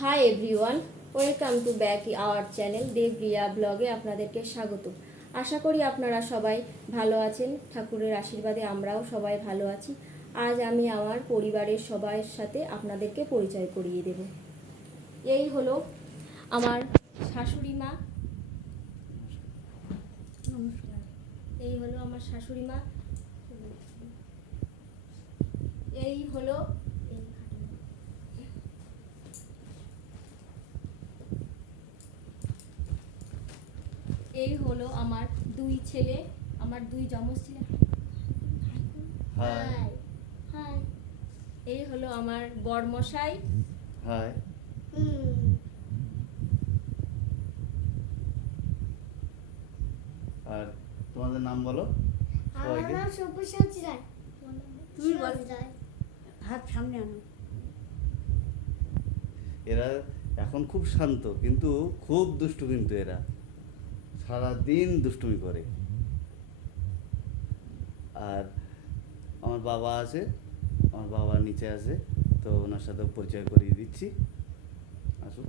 High everyone, welcome to back our channel Debriya ব্লগে আপনাদেরকে স্বাগত। আশা করি আপনারা সবাই ভালো আছেন। ঠাকুরের আশীর্বাদে আমরাও সবাই ভালো আছি। আজ আমি আমার পরিবারের সবার সাথে আপনাদেরকে পরিচয় করিয়ে দেব। এই হলো আমার শাশুড়ি মা। নমস্কার। এই হলো আমার শাশুড়ি মা। এই হলো এই হলো আমার দুই ছেলে, আমার দুই যমজ ছেলে। হাই। হাই। এই হলো আমার বড়মশাই। হাই। আর তোমাদের নাম বলো সবাইকে। আমার নাম সব্যসাচী রায়। তুমি বল। হাত সামনে আনো। এরা এখন খুব শান্ত কিন্তু খুব দুষ্টু, কিন্তু এরা সারাদিন দুষ্টুমি করে। আর আমার বাবা আছে, আমার বাবা নিচে আছে, তো ওনার সাথে পরিচয় করিয়ে দিচ্ছি। আসুন।